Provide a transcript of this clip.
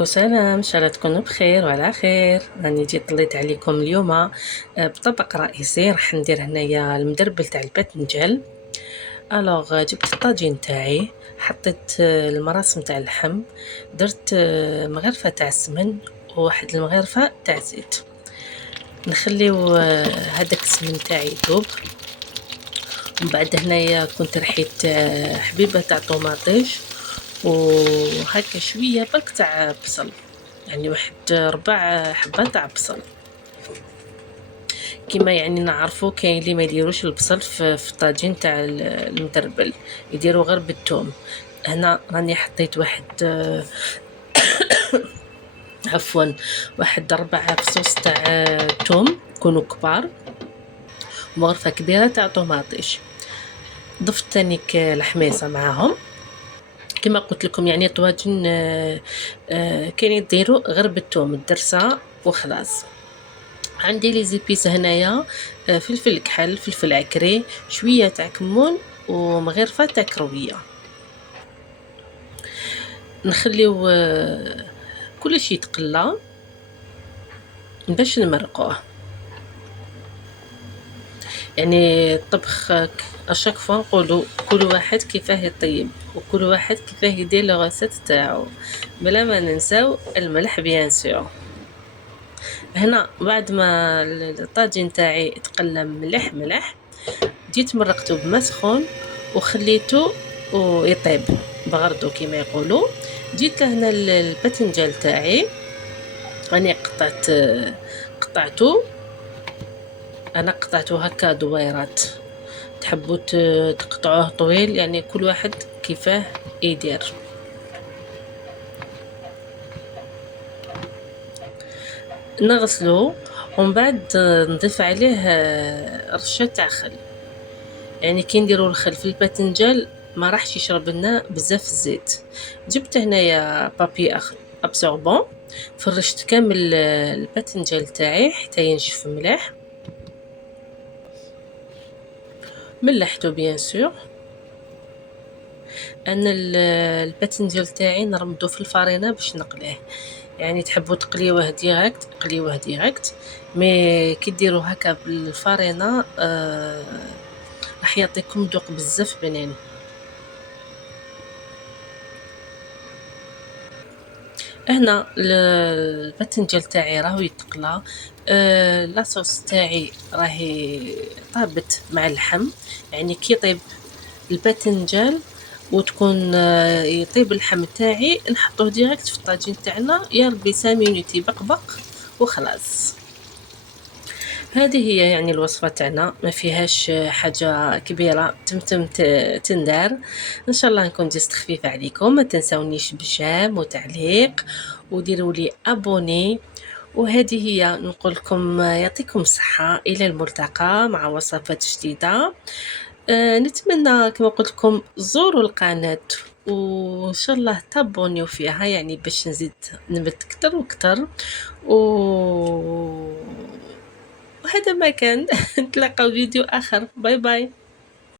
وسلام، إن شاء الله تكونوا بخير وعلى خير. راني جيت طليت عليكم اليوم بطبق رئيسي راح ندير هنايا المدربل تاع الباذنجان. الوغ جبت الطاجين تاعي، حطيت المراسم تاع اللحم، درت مغرفه تاع السمن وواحد المغرفه تاع زيت. نخليو هذاك السمن تاعي يذوب. ومن بعد هنايا كنت رحيت حبيبه تاع طوماطيش وهكا شويه برك تاع بصل، يعني واحد 4 حبات تاع بصل. كما يعني نعرفوا كاين اللي ما يديروش البصل في الطاجين تاع المدربل، يديروا غير بالثوم. هنا راني حطيت واحد عفوا واحد 4 فصوص تاع ثوم يكونوا كبار، ومغرفه كبيره تاع طوماطيش. ضفت تاني الحميصه معاهم. كما قلت لكم يعني طواجن كاين يديروا غير بالثوم الدرسه وخلاص. عندي لي زيبيس هنايا فلفل كحل، فلفل عكري، شويه تاع كمون ومغرفه تاع كرويه. نخليو كلشي يتقلى باش نمرقوه. يعني الطبخ اشاك فوا نقولوا كل واحد كيفاه يطيب وكل واحد كيفاه يدير لغاسات تاعو، بلا ما ننساو الملح بيان سور. هنا بعد ما الطاجين تاعي تقلى ملح جيت مرقته بما سخون وخليته ويطيب بغردو كما يقولوا. جيت لهنا الباذنجان تاعي راني قطعته. انا قطعته هكا دويرات، تحبوا تقطعوه طويل يعني كل واحد كيفاه يدير. نغسلو ومن بعد نضيف عليه رشه تاع خل. يعني كي نديرو الخل في الباذنجان ما راحش يشرب لنا بزاف الزيت. جبت هنايا بابي ابسوربون، فرشت كامل الباذنجان تاعي حتى ينشف مليح. ملحته بيان سور. انا الباذنجان تاعي نرمدو في الفرينه باش نقليه، يعني تحبوا تقليوه ديريكت قليوه ديريكت، مي كي ديروا هكا بالفرينه راح يعطيكم ذوق بزاف بنين. هنا الباذنجان تاعي راهو يتقلى. لاصوص تاعي راهي طابت مع اللحم. يعني كي يطيب الباذنجان وتكون يطيب اللحم تاعي نحطوه ديريكت في الطاجين تاعنا، يا ربي 5 مينوت يبقبق وخلاص. هذه هي يعني الوصفه تاعنا، ما فيهاش حاجه كبيره تمتم تندار. ان شاء الله نكون جست خفيفه عليكم. ما تنسونيش بجام وتعليق وديروا لي ابوني. وهذه هي نقول لكم يعطيكم الصحه، الى الملتقى مع وصفات جديده. نتمنى كما قلت لكم زوروا القناه وان شاء الله تابونيو فيها، يعني باش نزيد نبت اكثر واكثر. وهذا ما كان. نتلاقاو فيديو اخر. باي باي.